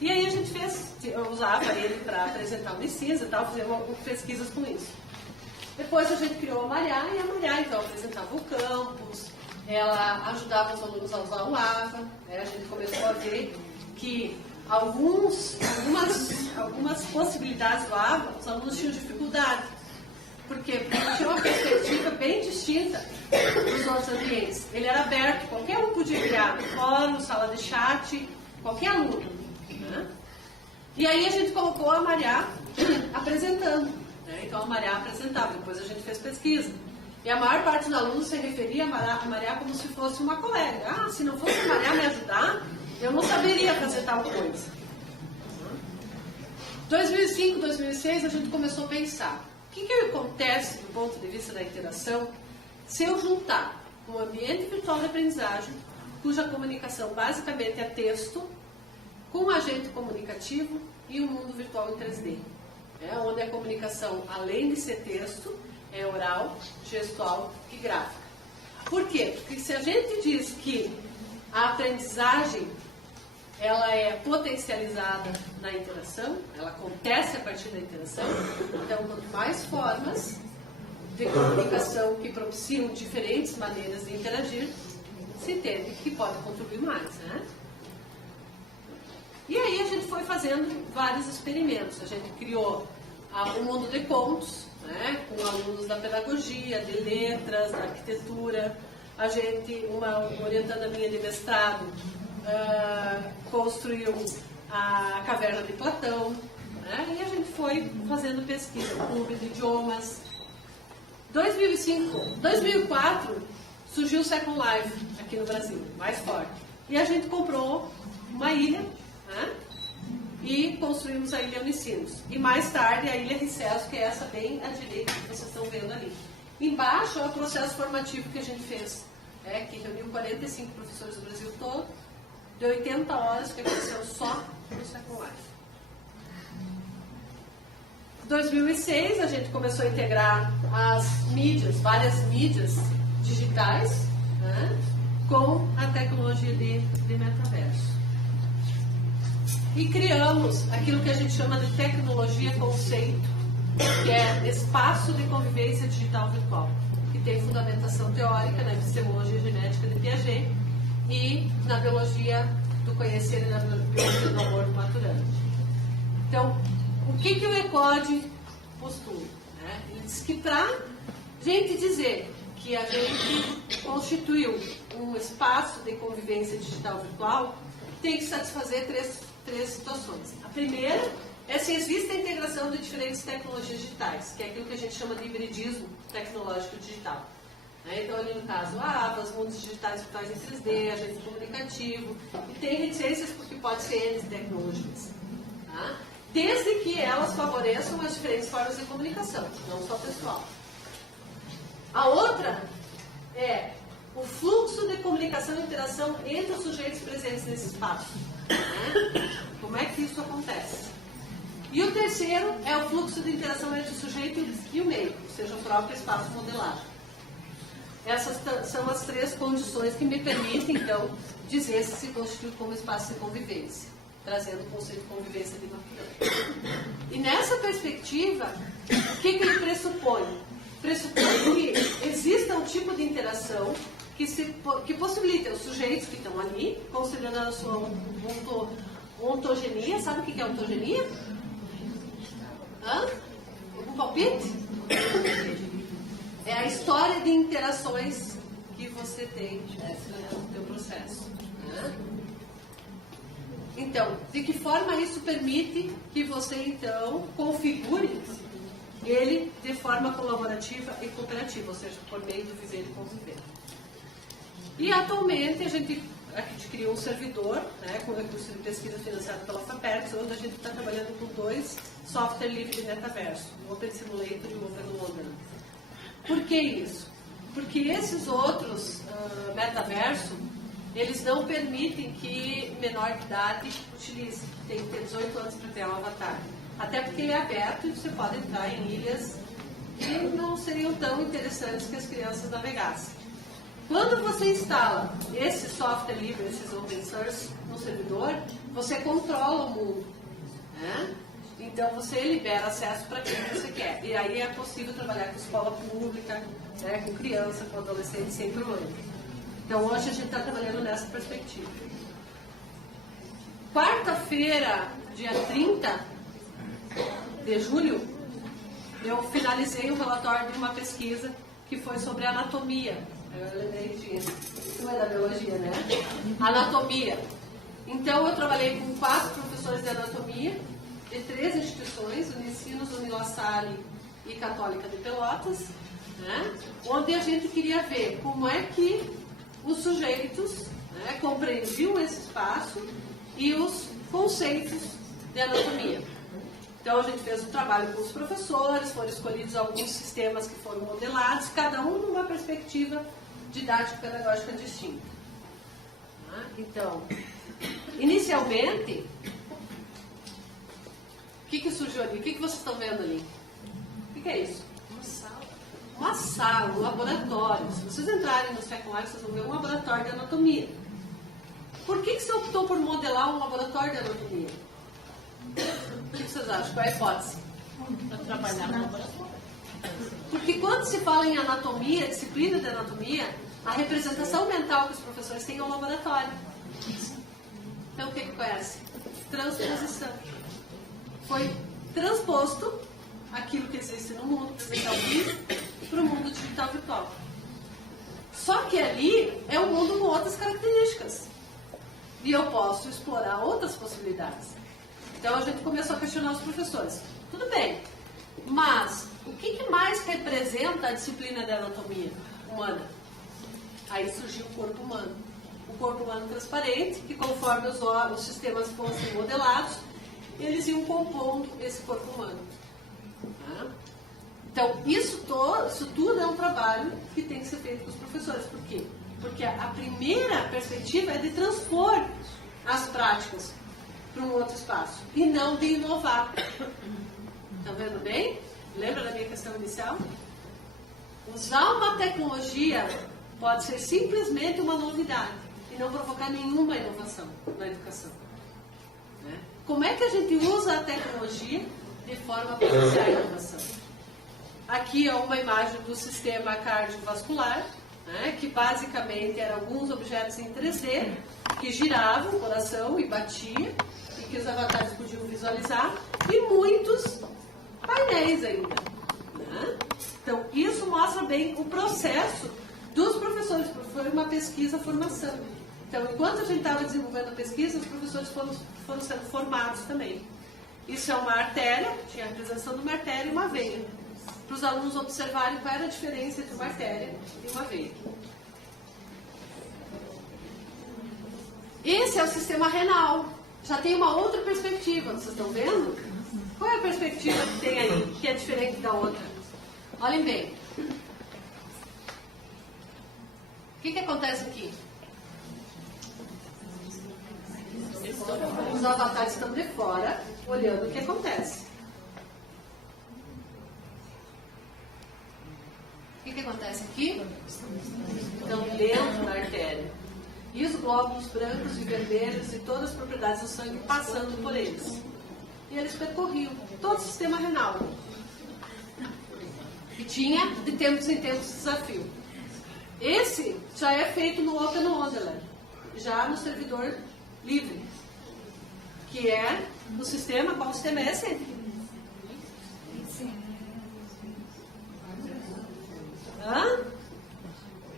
E aí a gente usava ele para apresentar Unicinos e tal, fizemos pesquisas com isso. Depois a gente criou a Mariá, e a Mariá então apresentava o campus, ela ajudava os alunos a usar o AVA, né? A gente começou a ver que algumas possibilidades do AVA, os alunos tinham dificuldade. Por quê? Porque tinha uma perspectiva bem distinta dos outros ambientes. Ele era aberto, qualquer um podia criar no fórum, sala de chat, qualquer aluno. Né? E aí a gente colocou a Mariá apresentando. Né? Então a Mariá apresentava, depois a gente fez pesquisa. E a maior parte dos alunos se referia a Mariá como se fosse uma colega. Ah, se não fosse a Mariá me ajudar, eu não saberia fazer tal coisa. 2005, 2006, a gente começou a pensar. O que acontece do ponto de vista da interação se eu juntar um ambiente virtual de aprendizagem, cuja comunicação basicamente é texto, com um agente comunicativo e um mundo virtual em 3D, onde a comunicação, além de ser texto, é oral, gestual e gráfica. Por quê? Porque se a gente diz que a aprendizagem ela é potencializada na interação, ela acontece a partir da interação, então quanto mais formas de comunicação que propiciam diferentes maneiras de interagir, se entende que pode contribuir mais, né? E aí a gente foi fazendo vários experimentos. A gente criou o mundo de contos, né, com alunos da pedagogia, de letras, da arquitetura. A gente, uma orientanda minha de mestrado, construiu a Caverna de Platão, né, e a gente foi fazendo pesquisa, clube de idiomas. 2004 surgiu o Second Life aqui no Brasil, mais forte. E a gente comprou uma ilha, né, e construímos a Ilha Unicinos. E mais tarde a Ilha Ricesso, que é essa bem à direita que vocês estão vendo ali. Embaixo é o processo formativo que a gente fez, que reuniu 45 professores do Brasil todo, de 80 horas que aconteceu só no Second Life. Em 2006 a gente começou a integrar as mídias, várias mídias digitais, né, com a tecnologia de metaverso. E criamos aquilo que a gente chama de tecnologia conceito, que é espaço de convivência digital virtual, que tem fundamentação teórica na epistemologia genética de Piaget e na biologia do conhecer e na biologia do amor do Maturana. Então, o que o ECODE postula? Né? Ele diz que para a gente dizer que a gente constituiu um espaço de convivência digital virtual, tem que satisfazer três situações. A primeira é se existe a integração de diferentes tecnologias digitais, que é aquilo que a gente chama de hibridismo tecnológico digital. Então, ali no caso, ABAs, mundos digitais virtuais em 3D, agente comunicativo, e tem reticências porque pode ser N tecnologias. Tá? Desde que elas favoreçam as diferentes formas de comunicação, não só pessoal. A outra é o fluxo de comunicação e interação entre os sujeitos presentes nesse espaço. Né? Como é que isso acontece? E o terceiro é o fluxo de interação entre o sujeito e o meio, ou seja, o próprio espaço modelado. Essas são as três condições que me permitem, então, dizer se constitui como espaço de convivência, trazendo o conceito de convivência de Maturana. E nessa perspectiva, o que ele pressupõe? Pressupõe que exista um tipo de interação que possibilita os sujeitos que estão ali, considerando a sua ontogenia. Sabe o que é ontogenia? Algum palpite? É a história de interações que você tem no seu processo. Né? Então, de que forma isso permite que você, então, configure ele de forma colaborativa e cooperativa, ou seja, por meio do viver e conviver. E, atualmente, a gente criou um servidor, né, com recurso de pesquisa financiado pela FAPERX, onde a gente está trabalhando com 2 software livres de metaverso, o Open Simulator e o Open Wonderland. Por que isso? Porque esses outros metaverso, eles não permitem que menor de idade utilize. Tem que ter 18 anos para criar um avatar. Até porque ele é aberto e você pode entrar em ilhas que não seriam tão interessantes que as crianças navegassem. Quando você instala esse software livre, esses open source no servidor, você controla o mundo, né? Então você libera acesso para quem você quer. E aí é possível trabalhar com escola pública, né, com criança, com adolescente, sem problema. Então hoje a gente está trabalhando nessa perspectiva. Quarta-feira, dia 30 de julho, eu finalizei o relatório de uma pesquisa que foi sobre anatomia. Eu lembrei disso. Isso é da biologia, né? Anatomia. Então eu trabalhei com 4 professores de anatomia de 3 instituições, Unicinos, Unila Salle e Católica de Pelotas, né? Onde a gente queria ver como é que os sujeitos, né, compreendiam esse espaço e os conceitos de anatomia. Então a gente fez um trabalho com os professores, foram escolhidos alguns sistemas que foram modelados, cada um numa perspectiva didático-pedagógica distinta. Então, inicialmente, o que surgiu ali? O que vocês estão vendo ali? O que é isso? Uma sala, um laboratório. Se vocês entrarem no Second Life, vocês vão ver um laboratório de anatomia. Por que você optou por modelar um laboratório de anatomia? O que vocês acham? Qual é a hipótese? Para trabalhar no laboratório. Porque quando se fala em anatomia, disciplina de anatomia, a representação mental que os professores têm é um laboratório. Então o que conhece? Transposição. Foi transposto aquilo que existe no mundo presencial físico para o mundo digital virtual. Só que ali é um mundo com outras características. E eu posso explorar outras possibilidades. Então a gente começou a questionar os professores. Tudo bem, mas o que mais representa a disciplina da anatomia humana? Aí surgiu o corpo humano. O corpo humano transparente, que conforme os sistemas fossem modelados, eles iam compondo esse corpo humano. Então, isso tudo é um trabalho que tem que ser feito com os professores. Por quê? Porque a primeira perspectiva é de transpor as práticas para um outro espaço e não de inovar. Estão vendo bem? Lembra da minha questão inicial? Usar uma tecnologia pode ser simplesmente uma novidade e não provocar nenhuma inovação na educação. Né? Como é que a gente usa a tecnologia de forma a propiciar a inovação? Aqui é uma imagem do sistema cardiovascular, né, que basicamente eram alguns objetos em 3D que giravam o coração e batia, e que os avatares podiam visualizar, e muitos painéis ainda. Né? Então, isso mostra bem o processo dos professores, porque foi uma pesquisa-formação. Então, enquanto a gente estava desenvolvendo a pesquisa, os professores foram sendo formados também. Isso é uma artéria, tinha a representação de uma artéria e uma veia. Para os alunos observarem qual era a diferença entre uma artéria e uma veia. Esse é o sistema renal. Já tem uma outra perspectiva, vocês estão vendo? Qual é a perspectiva que tem aí, que é diferente da outra? Olhem bem. O que acontece aqui? Os avatares estão de fora, olhando o que acontece. O que acontece aqui? Estão dentro da artéria. E os glóbulos brancos e vermelhos e todas as propriedades do sangue passando por eles. E eles percorriam todo o sistema renal. E tinha, de tempos em tempos, desafio. Esse já é feito no Open Wonderland, já no servidor livre, que é no sistema, qual sistema é esse? Hã?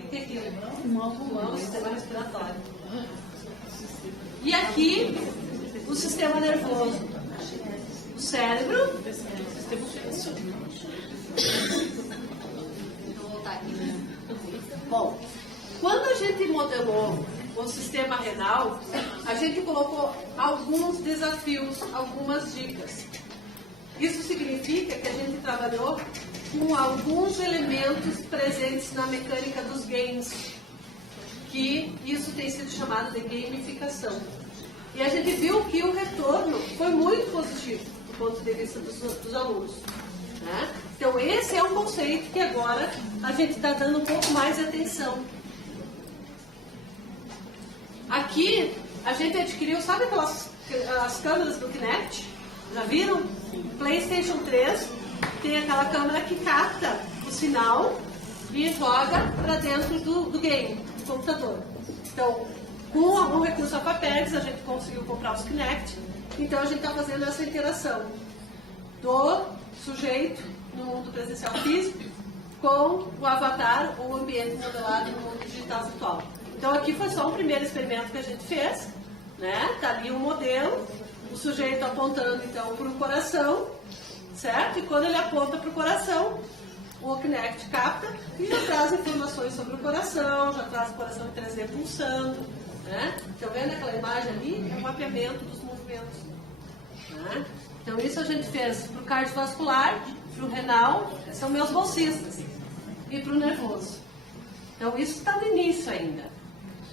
O que é aquilo? Pulmão, sistema respiratório. E aqui, o sistema nervoso. O cérebro. Vou voltar aqui. Bom, quando a gente modelou o sistema renal, a gente colocou alguns desafios, algumas dicas. Isso significa que a gente trabalhou com alguns elementos presentes na mecânica dos games, que isso tem sido chamado de gamificação. E a gente viu que o retorno foi muito positivo do ponto de vista dos alunos. Né? Então esse é um conceito que agora a gente está dando um pouco mais de atenção. Aqui a gente adquiriu, sabe as câmeras do Kinect? Já viram? PlayStation 3 tem aquela câmera que capta o sinal e joga para dentro do game, do computador. Então, com o recurso Apapex, a gente conseguiu comprar os Kinect. Então, a gente está fazendo essa interação do sujeito no mundo presencial físico com o avatar ou o ambiente modelado no mundo digital virtual. Então, aqui foi só um primeiro experimento que a gente fez. Tá ali um modelo, o sujeito apontando então para o coração, certo? E quando ele aponta para o coração, o Kinect capta e já traz informações sobre o coração, já traz o coração em 3D pulsando. Estão vendo aquela imagem ali? É o mapeamento dos movimentos. Então isso a gente fez para o cardiovascular, para o renal, são meus bolsistas, e para o nervoso. Então isso está no início ainda.